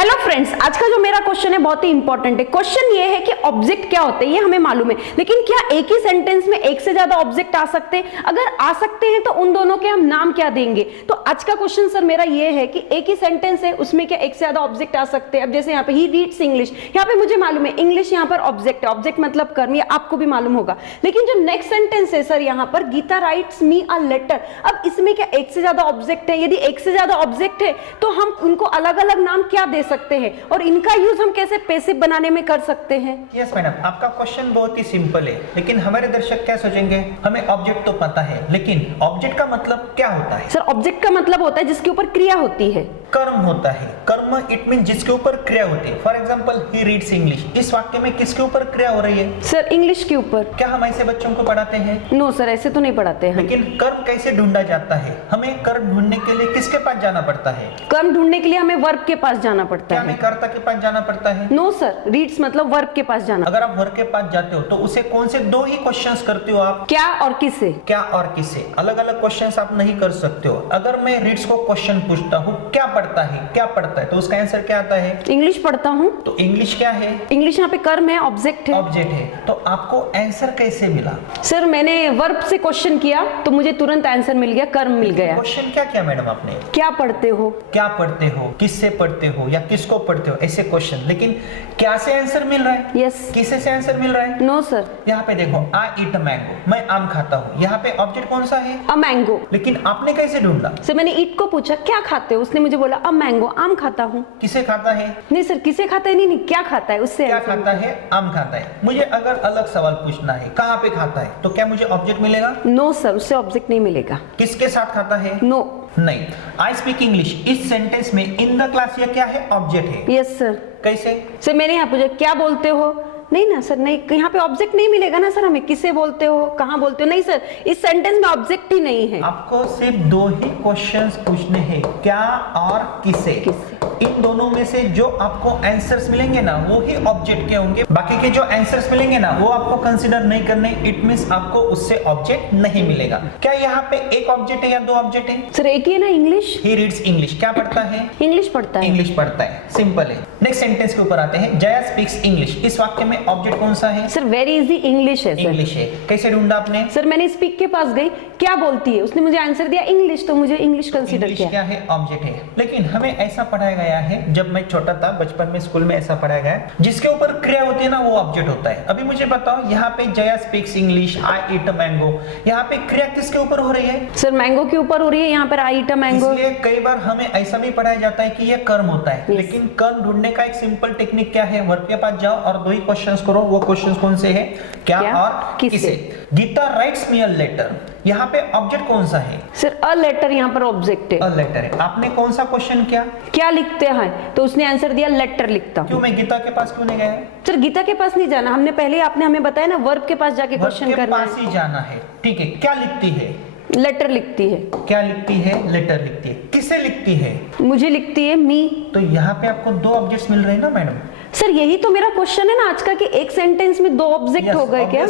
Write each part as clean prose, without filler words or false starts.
Hello friends, आज का जो मेरा क्वेश्चन है बहुत ही इंपॉर्टेंट है। क्वेश्चन ये है कि ऑब्जेक्ट क्या होते हैं, ये हमें मालूम है, लेकिन क्या एक ही सेंटेंस में एक से ज्यादा ऑब्जेक्ट आ सकते हैं? अगर आ सकते हैं तो उन दोनों के हम नाम क्या देंगे? तो आज का क्वेश्चन सर मेरा ये है कि एक ही सेंटेंस है, उसमें क्या एक से ज्यादा ऑब्जेक्ट आ सकते हैं? अब जैसे यहाँ पे ही रीड्स इंग्लिश, यहाँ पे मुझे मालूम है इंग्लिश यहाँ पर ऑब्जेक्ट है, ऑब्जेक्ट मतलब कर्म, ये आपको भी मालूम होगा। लेकिन जो नेक्स्ट सेंटेंस है सर यहाँ पर, Geeta writes me a letter, अब इसमें क्या एक से ज्यादा ऑब्जेक्ट है? यदि एक से ज्यादा ऑब्जेक्ट है तो हम उनको अलग अलग नाम क्या दे सकते हैं और इनका यूज हम कैसे पैसिव बनाने में कर सकते हैं? यस मैडम, आपका क्वेश्चन बहुत ही सिंपल है, लेकिन हमारे दर्शक क्या सोचेंगे, हमें ऑब्जेक्ट तो पता है, लेकिन ऑब्जेक्ट का मतलब क्या होता है? सर ऑब्जेक्ट का मतलब होता है जिसके ऊपर क्रिया होती है। कर्म होता है। कर्म इट मीन जिसके ऊपर क्रिया होती है। For example he reads English, इस वाक्य में किसके ऊपर क्रिया हो रही है? सर इंग्लिश के ऊपर। क्या हम ऐसे बच्चों को पढ़ाते हैं? नो सर, ऐसे तो नहीं पढ़ाते हैं। लेकिन कर्म कैसे ढूंढा जाता है? हमें कर्म ढूंढने के लिए किसके पास जाना पड़ता है? कर्म ढूंढने के लिए हमें वर्ब के पास जाना पड़ता क्या है। हमें कर्ता के पास जाना पड़ता है? नो सर, रीड्स मतलब वर्ब के पास जाना। अगर आप वर्ब के पास जाते हो तो उसे कौन से दो ही क्वेश्चंस करते हो आप? क्या और किसे? क्या और किसे? अलग अलग क्वेश्चंस आप नहीं कर सकते हो। अगर मैं रीड्स को क्वेश्चन पूछता हूँ क्या पढ़ता है, क्या पढ़ता है, तो उसका आंसर क्या आता है? इंग्लिश पढ़ता हूँ। तो इंग्लिश क्या है? इंग्लिश यहाँ पे कर्म है, ऑब्जेक्ट है। ऑब्जेक्ट है। तो आपको आंसर कैसे मिला? सर मैंने वर्ब से क्वेश्चन किया तो मुझे तुरंत आंसर मिल गया, कर्म मिल गया। क्वेश्चन क्या किया मैडम आपने? क्या पढ़ते हो? क्या पढ़ते हो, किससे पढ़ते हो या किसको पढ़ते हो, ऐसे क्वेश्चन। लेकिन क्या से आंसर मिल रहा है? यस। किसे से आंसर मिल रहा है? No sir. यहाँ पे देखो, आई ईट मैंगो, मैं आम खाता हूँ। यहाँ पे ऑब्जेक्ट कौन सा है? A mango. लेकिन आपने कैसे ढूंढा? सर मैंने ईट को पूछा क्या खाते हो, उसने मुझे बोला अ मैंगो, आम खाता हूँ। किसे खाता है? नहीं सर, किसे खाता है नहीं, क्या खाता है उससे। क्या खाता है? आम खाता है। मुझे अगर अलग सवाल पूछना है कहाँ पे खाता है, तो क्या मुझे ऑब्जेक्ट मिलेगा? नो सर, उससे ऑब्जेक्ट नहीं मिलेगा। किसके साथ खाता है? नो। नहीं। आई स्पीक इंग्लिश, इस सेंटेंस में इन द क्लास ये क्या है? ऑब्जेक्ट है। Yes sir. कैसे? सर मैंने यहाँ पूछा क्या बोलते हो, नहीं ना सर, नहीं, यहाँ पे ऑब्जेक्ट नहीं मिलेगा ना सर हमें। किसे बोलते हो, कहाँ बोलते हो, नहीं सर, इस सेंटेंस में ऑब्जेक्ट ही नहीं है। आपको सिर्फ दो ही क्वेश्चंस पूछने हैं, क्या और किसे। किसे। इन दोनों में से जो आपको आंसर्स मिलेंगे ना, वो ही ऑब्जेक्ट के होंगे। बाकी के जो आंसर्स मिलेंगे ना, वो आपको कंसीडर नहीं करने। इट मींस आपको उससे ऑब्जेक्ट नहीं मिलेगा। क्या यहाँ पे एक ऑब्जेक्ट है या दो ऑब्जेक्ट है? सर एक ही है ना, इंग्लिश। ही रीड्स इंग्लिश, क्या पढ़ता है? इंग्लिश पढ़ता है। इंग्लिश पढ़ता है, सिंपल है। नेक्स्ट सेंटेंस के ऊपर आते हैं, जया स्पीक्स इंग्लिश, इस वाक्य में ऑब्जेक्ट कौन सा है? सर वेरी इजी, इंग्लिश है सर। इंग्लिश है। कैसे ढूंढा आपने? सर मैंने स्पीक के पास गई, क्या बोलती है, उसने मुझे आंसर दिया इंग्लिश, तो मुझे इंग्लिश कंसीडर इंग्लिश किया। क्या है? ऑब्जेक्ट है। लेकिन हमें ऐसा पढ़ाया गया है, जब मैं छोटा था बचपन में स्कूल में ऐसा पढ़ाया गया है, जिसके ऊपर क्रिया होती है ना, वो ऑब्जेक्ट होता है। अभी मुझे बताओ, यहाँ पे जया स्पीक्स इंग्लिश, आई ईट मैंगो, यहाँ पे क्रिया किसके ऊपर हो रही है? सर मैंगो के ऊपर हो रही है, यहाँ पर आई ईट मैंगो। इसलिए कई बार हमें ऐसा भी पढ़ाया जाता है कि ये कर्म होता है। लेकिन कर्म ढूंढने का एक सिंपल टेक्निक क्या है? वर्ब के पास जाओ और दो ही क्वेश्चंस करो। वो क्वेश्चंस कौन से हैं? क्या और किसे। Geeta writes me a letter, यहाँ पे ऑब्जेक्ट कौन सा है? सर अ लेटर यहाँ पर ऑब्जेक्ट है। अ लेटर है। आपने कौन सा क्वेश्चन किया? क्या लिखते हैं, तो उसने आंसर दिया लेटर लिखता हूँ। क्यों मैं गीता के पास क्यों नहीं गया? सर गीता के पास नहीं जाना, हमने पहले आपने हमें बताया ना, वर्ब के पास जाके क्वेश्चन करना है। पास ही जाना है। ठीक है। क्या लिखती है? लेटर लिखती है। क्या लिखती है? लेटर लिखती है। किसे लिखती है? मुझे लिखती है, मी। तो यहाँ पे आपको दो ऑब्जेक्ट्स मिल रहे हैं ना मैडम। सर यही तो मेरा क्वेश्चन है ना आज का, कि एक सेंटेंस में दो ऑब्जेक्ट हो गए क्या?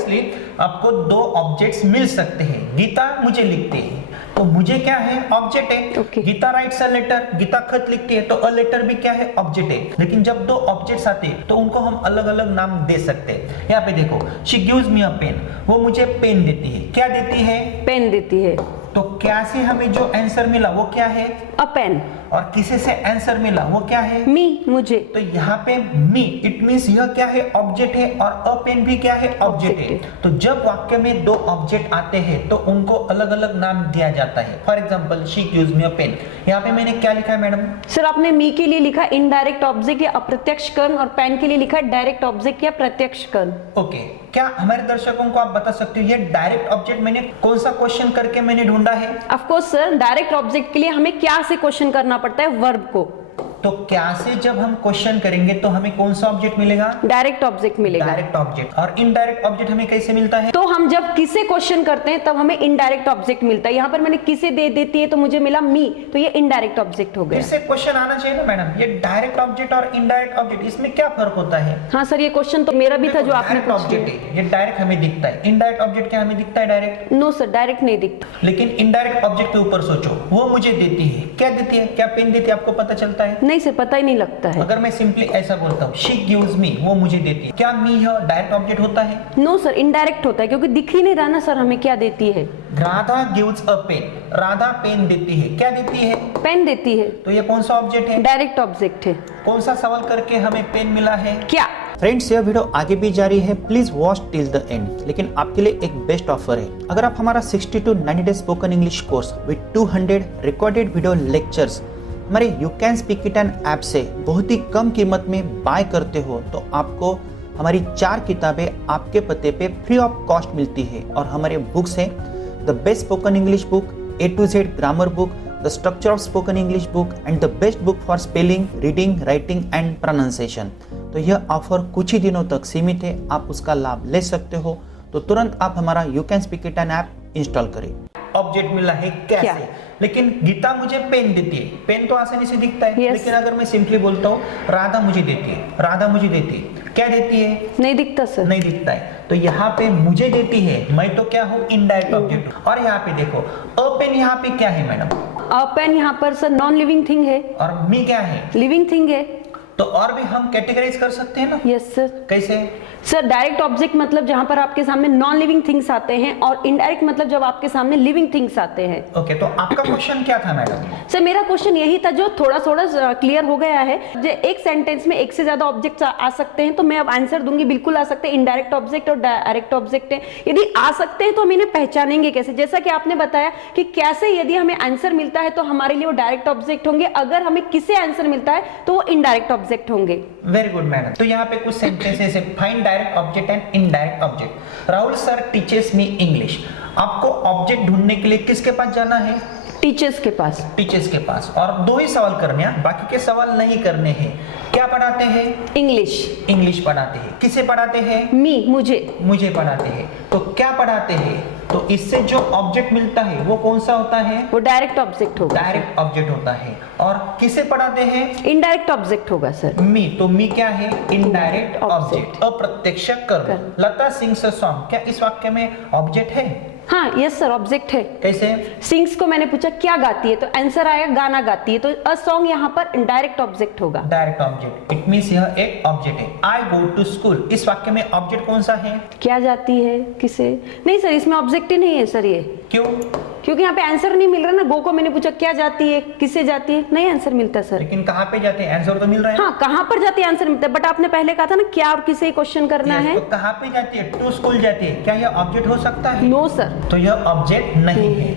आपको दो ऑब्जेक्ट्स मिल सकते हैं। गीता मुझे लिखती है, तो मुझे क्या है? ऑब्जेक्ट है। Okay. Geeta writes a letter, Geeta खत लिखती है, तो अ लेटर भी क्या है? ऑब्जेक्ट है। लेकिन जब दो ऑब्जेक्ट्स आते हैं तो उनको हम अलग अलग नाम दे सकते हैं। यहाँ पे देखो, she gives me a pen, वो मुझे पेन देती है। क्या देती है? पेन देती है। तो क्या से हमें जो आंसर मिला वो क्या है? अ पेन। और किसे से आंसर मिला वो क्या है? मी, मुझे। तो यहाँ पे मी, इट मींस यह क्या है? ऑब्जेक्ट है। और अ पेन भी क्या है? ऑब्जेक्ट है। तो जब वाक्य में दो ऑब्जेक्ट आते हैं तो उनको अलग अलग नाम दिया जाता है। For example, she gives me a pen, यहाँ पे मैंने क्या लिखा है मैडम? सर आपने मी के लिए लिखा इनडायरेक्ट ऑब्जेक्ट या अप्रत्यक्ष कर्म, और पेन के लिए लिखा डायरेक्ट ऑब्जेक्ट या प्रत्यक्ष कर्म। ओके। क्या हमारे दर्शकों को आप बता सकते हो ये डायरेक्ट ऑब्जेक्ट मैंने कौन सा क्वेश्चन करके मैंने ढूंढा है? Of course sir, direct object के लिए हमें क्या से क्वेश्चन करना पड़ता है? वर्ब को। तो क्या से जब हम क्वेश्चन करेंगे तो हमें कौन सा ऑब्जेक्ट मिलेगा? डायरेक्ट ऑब्जेक्ट मिलेगा। Direct object. और इनडायरेक्ट ऑब्जेक्ट हमें कैसे मिलता है? तो हम जब किसे क्वेश्चन करते हैं तब हमें इनडायरेक्ट ऑब्जेक्ट मिलता है। यहाँ पर मैंने किसे दे देती है तो मुझे मिला मी, तो ये इनडायरेक्ट ऑब्जेक्ट हो गया। इससे क्वेश्चन आना चाहिए ना मैडम, ये डायरेक्ट ऑब्जेक्ट और इनडायरेक्ट ऑब्जेक्ट, इसमें क्या फर्क होता है? हाँ सर, ये क्वेश्चन तो मेरा भी था जो आपने पूछा। ऑब्जेक्ट है, ये डायरेक्ट हमें दिखता है। इनडायरेक्ट ऑब्जेक्ट क्या हमें दिखता है? डायरेक्ट। नो सर, डायरेक्ट नहीं दिखता। लेकिन इनडायरेक्ट ऑब्जेक्ट के ऊपर सोचो, वो मुझे देती है, क्या देती है? क्या पेन देती है? आपको पता चलता है? नहीं सर, पता ही नहीं लगता है। अगर मैं सिंपली ऐसा बोलता हूँ शी गिव्स मी, वो मुझे देती है, क्या मी यह डायरेक्ट ऑब्जेक्ट होता है? नो सर, इनडायरेक्ट होता है क्योंकि दिख ही नहीं रहा ना सर हमें क्या देती है। Radha gives a pen, Radha pen देती है, क्या देती है? पेन देती है। तो ये कौन सा ऑब्जेक्ट है? डायरेक्ट ऑब्जेक्ट है। कौन सा सवाल करके हमें पेन मिला है? क्या? फ्रेंड्स, यह वीडियो आगे भी जारी है, please watch till the end. लेकिन आपके लिए एक बेस्ट ऑफर है, अगर आप हमारा 60 to 90 days spoken English course with 200 recorded video lectures हमारे you can speak it an app से बहुत ही कम कीमत में बाय करते हो तो आपको हमारी 4 किताबें आपके पते पे फ्री ऑफ कॉस्ट मिलती है। और हमारे बुक्स हैं the best spoken English book, A to Z grammar book, the structure of spoken English book and the best book for spelling, reading, writing and pronunciation. तो यह ऑफर कुछ ही दिनों तक सीमित है, आप उसका लाभ ले सकते हो। तो तुरंत आप हमारा you can speak it an app install करें। ऑब्जेक्ट मिला है कैसे? क्या? लेकिन गीता मुझे पेन देती है, पेन तो आसानी से दिखता है। Yes. लेकिन अगर मैं सिंपली बोलता हूँ राधा मुझे देती है, राधा मुझे देती है, क्या देती है? नहीं दिखता सर। नहीं दिखता है। तो यहाँ पे मुझे देती है, मैं तो क्या हूँ? Indirect object. और यहाँ पे देखो अ पेन, यहाँ पे क्या है मैडम? अ पेन यहाँ पर सर नॉन लिविंग थिंग है। और मी क्या है? लिविंग थिंग है। तो और भी हम कैटेगराइज कर सकते हैं ना? Yes sir. कैसे? सर डायरेक्ट ऑब्जेक्ट मतलब जहां पर आपके सामने नॉन लिविंग थिंग्स आते हैं, और इनडायरेक्ट मतलब जब आपके सामने लिविंग थिंग्स आते हैं। ओके, तो आपका क्वेश्चन क्या था मैडम? सर मेरा क्वेश्चन यही था जो थोड़ा थोड़ा क्लियर हो गया है। जो एक सेंटेंस में एक से ज्यादा ऑब्जेक्ट्स आ सकते हैं, तो मैं अब आंसर दूंगी बिल्कुल आ सकते हैं। इनडायरेक्ट ऑब्जेक्ट और डायरेक्ट ऑब्जेक्ट है। यदि आ सकते हैं तो हम इन्हें पहचानेंगे कैसे? जैसा कि आपने बताया कि कैसे यदि हमें आंसर मिलता है तो हमारे लिए वो डायरेक्ट ऑब्जेक्ट होंगे, अगर हमें किसे आंसर मिलता है तो वो इनडायरेक्ट ऑब्जेक्ट होंगे। Very good madam. तो यहाँ पे कुछ सेंटेंसेस है, find direct object and indirect object. Rahul sir teaches me English. आपको ऑब्जेक्ट ढूंढने के लिए किसके पास जाना है? टीचर्स के पास। टीचर्स के पास। और 2 ही सवाल करने हैं, बाकी के सवाल नहीं करने हैं। क्या पढ़ाते हैं? इंग्लिश। इंग्लिश पढ़ाते हैं। किसे पढ़ाते हैं? मी, मुझे। मुझे पढ़ाते हैं। तो क्या पढ़ाते हैं? तो इससे जो ऑब्जेक्ट मिलता है वो कौन सा होता है? वो डायरेक्ट ऑब्जेक्ट होगा। डायरेक्ट ऑब्जेक्ट होता है। और किसे पढ़ाते हैं? इनडायरेक्ट ऑब्जेक्ट होगा सर। मी, तो मी क्या है? Indirect Object. ऑब्जेक्ट, अप्रत्यक्ष कर्म। लता सिंग्स अ सॉन्ग, क्या इस वाक्य में ऑब्जेक्ट है? हाँ यस सर, ऑब्जेक्ट है। कैसे? सिंग्स को मैंने पूछा क्या गाती है, तो आंसर आएगा गाना गाती है, तो अ सॉन्ग यहाँ पर डायरेक्ट ऑब्जेक्ट होगा। डायरेक्ट ऑब्जेक्ट, इट मींस यह एक ऑब्जेक्ट है। आई गो टू स्कूल, इस वाक्य में ऑब्जेक्ट कौन सा है? क्या जाती है, किसे? नहीं सर, इसमें ऑब्जेक्ट ही नहीं है सर ये। क्यों? क्योंकि यहाँ पे आंसर नहीं मिल रहा ना। गो को मैंने पूछा क्या जाती है, किससे जाती है, नहीं आंसर मिलता सर। लेकिन कहाँ पे जाते हैं? आंसर तो मिल रहा है। हाँ, कहाँ पर जाती है आंसर मिलता है, बट आपने पहले कहा था ना क्या और किसे क्वेश्चन करना है। तो कहाँ पे जाती है? टू स्कूल जाती है, क्या यह ऑब्जेक्ट हो सकता है? No sir. तो यह ऑब्जेक्ट नहीं है।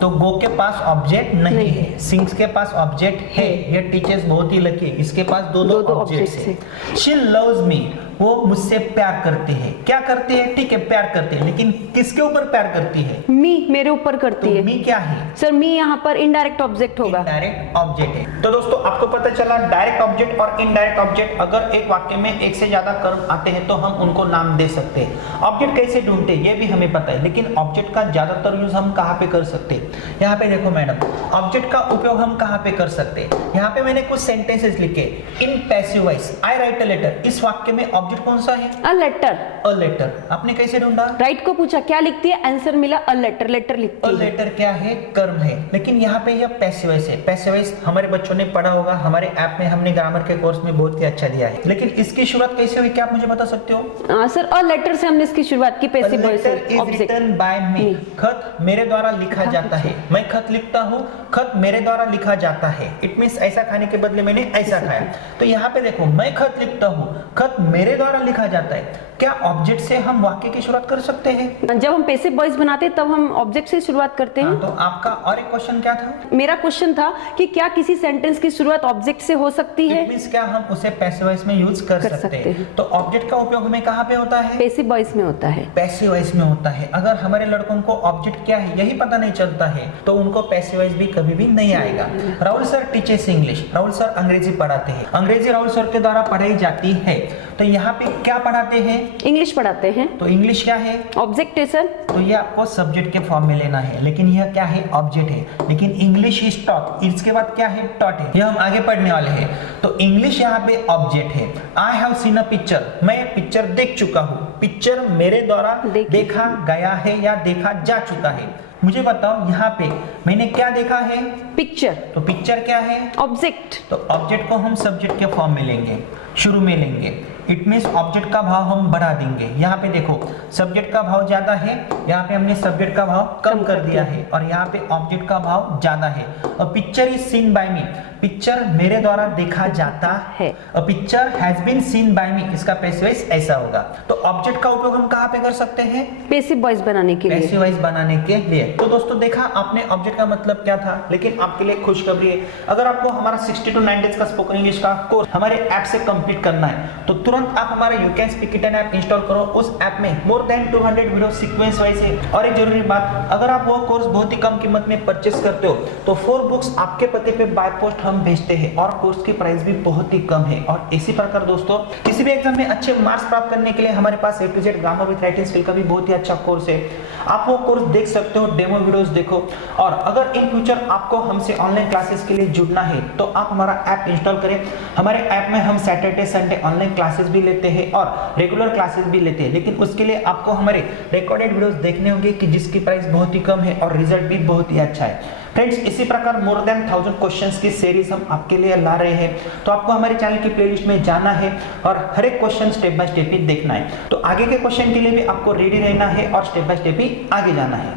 तो गो के पास ऑब्जेक्ट नहीं है, सिंग्स के पास ऑब्जेक्ट है। यह टीचर्स बहुत ही लकी है, इसके पास दो ऑब्जेक्ट्स है। शी लव्स मी, वो मुझसे प्यार करती है। क्या करती है? ठीक है, प्यार करती है, लेकिन किसके ऊपर प्यार करती है? मी, मेरे ऊपर करती है। मी क्या है? सर मी यहाँ पर इनडायरेक्ट ऑब्जेक्ट होगा। इनडायरेक्ट ऑब्जेक्ट है। तो दोस्तों आपको पता चला डायरेक्ट ऑब्जेक्ट और इनडायरेक्ट ऑब्जेक्ट, अगर एक वाक्य में एक से ज्यादा कर्म आते हैं तो हम उनको नाम दे सकते हैं। ऑब्जेक्ट कैसे ढूंढते हैं ये भी हमें पता है, लेकिन ऑब्जेक्ट का ज्यादातर यूज हम कहाँ पे कर सकते हैं? यहाँ पे देखो मैडम, ऑब्जेक्ट का उपयोग हम कहाँ पे कर सकते हैं? यहाँ पे मैंने कुछ सेंटेंसेस लिखे। In passive voice I write a letter, इस वाक्य में ऑब्जेक्ट कौन सा है? A letter. A letter. आपने कैसे ढूंढा? राइट को पूछा क्या लिखती है, आंसर मिला अ लेटर। लेटर लिखती है। अ लेटर क्या है? कर्म है। लेकिन यहाँ पे यह पैसिव वॉइस है। पैसिव वॉइस हमारे बच्चों ने पढ़ा होगा, हमारे ऐप में हमने ग्रामर के कोर्स में बहुत ही अच्छा दिया है। लेकिन इसकी शुरुआत कैसे हुई, क्या आप मुझे बता सकते हो? सर अ लेटर से हमने इसकी शुरुआत की। पैसिव वॉइस है। ऑब्जेक्ट बाय मी, खत मेरे द्वारा लिखा जाता है। मैं खत लिखता हूँ, खत मेरे द्वारा लिखा जाता है। इट मींस ऐसा खाने के बदले मैंने ऐसा खाया। तो यहाँ पे देखो, मैं खत लिखता हूँ, खत मेरे द्वारा लिखा जाता है। क्या ऑब्जेक्ट से हम वाक्य की शुरुआत कर सकते हैं? जब हम पैसिव वॉइस बनाते हैं तब हम ऑब्जेक्ट से शुरुआत करते हैं। तो आपका और एक क्वेश्चन क्या था? मेरा क्वेश्चन था कि क्या किसी सेंटेंस की शुरुआत ऑब्जेक्ट से हो सकती है? इट मींस क्या हम उसे पैसिव वॉइस में यूज कर सकते हैं? तो ऑब्जेक्ट का उपयोग हमें कहाँ पे होता है? पैसिव वॉइस में होता है। पैसिव वॉइस में होता है। अगर हमारे लड़कों को ऑब्जेक्ट क्या है यही पता नहीं चलता है तो उनको पैसिव वॉइस भी कभी भी नहीं आएगा। Rahul sir teaches English, Rahul sir अंग्रेजी पढ़ाते हैं। अंग्रेजी राहुल सर के द्वारा पढ़ाई जाती है। तो यहाँ पे क्या पढ़ाते हैं? इंग्लिश पढ़ाते हैं। तो इंग्लिश क्या है? ऑब्जेक्ट है सर। तो ये आपको सब्जेक्ट के फॉर्म में लेना है, लेकिन यह क्या है? ऑब्जेक्ट है। लेकिन इंग्लिश इज टॉट, इसके बाद क्या है? टॉट है। यह हम आगे पढ़ने वाले हैं। तो इंग्लिश यहाँ पे ऑब्जेक्ट है। I have seen a picture, मैं पिक्चर देख चुका हूँ। पिक्चर मेरे द्वारा देखी। देखा गया है या देखा जा चुका है। मुझे बताओ यहाँ पे मैंने क्या देखा है? पिक्चर। तो पिक्चर क्या है? ऑब्जेक्ट। तो ऑब्जेक्ट को हम सब्जेक्ट के फॉर्म में लेंगे, शुरू में लेंगे। इट मीन्स ऑब्जेक्ट का भाव हम बढ़ा देंगे। यहाँ पे देखो सब्जेक्ट का भाव ज्यादा है, यहाँ पे हमने सब्जेक्ट का भाव कम कर दिया है, और यहाँ पे ऑब्जेक्ट का भाव ज्यादा है। और picture is seen by me, picture मेरे द्वारा देखा जाता है। A picture has been seen by me, इसका पैसिव वॉइस ऐसा होगा। तो ऑब्जेक्ट का उपयोग हम कहाँ पे कर सकते हैं? पैसिव वॉइस बनाने के लिए। पैसिव वॉइस बनाने के लिए। तो दोस्तों देखा आपने ऑब्जेक्ट का मतलब क्या था, लेकिन आपके लिए खुशखबरी है, अगर आपको हमारा 60 to 9 डेज का स्पोकन इंग्लिश का कोर्स हमारे ऐप से कंप्लीट करना है, तो तुरंत आप हमारा you can speak it an app install करो। उस ऐप में more than 200 video sequence wise है। और एक जरूरी बात, अगर आप वो कोर्स बहुत ही कम कीमत में परचेस करते हो तो 4 बुक्स आपके पते पे बाय पोस्ट हम भेजते हैं, और कोर्स की प्राइस भी बहुत ही कम है। और इसी प्रकार दोस्तों किसी भी एग्जाम में अच्छे मार्क्स प्राप्त करने के लिए हमारे पास A to Z grammar with writing skill का भी बहुत ही अच्छा कोर्स है। आप वो कोर्स देख सकते हो, डेमो वीडियोस देखो। और अगर इन फ्यूचर आपको हमसे ऑनलाइन क्लासेस के लिए जुड़ना है तो आप हमारा ऐप इंस्टॉल करें। हमारे ऐप में हम सैटरडे संडे ऑनलाइन क्लासेस भी लेते हैं और रेगुलर क्लासेस भी लेते हैं, लेकिन उसके लिए आपको हमारे रिकॉर्डेड वीडियोस देखने होंगे कि जिसकी प्राइस बहुत ही कम है और रिजल्ट भी बहुत ही अच्छा है। फ्रेंड्स इसी प्रकार मोर देन 1000 क्वेश्चंस की सीरीज हम आपके लिए ला रहे हैं, तो आपको हमारे चैनल की प्लेलिस्ट में जाना है और हर एक क्वेश्चन स्टेप बाय स्टेप ही देखना है। तो आगे के क्वेश्चन के लिए भी आपको रेडी रहना है और स्टेप बाय स्टेप ही आगे जाना है।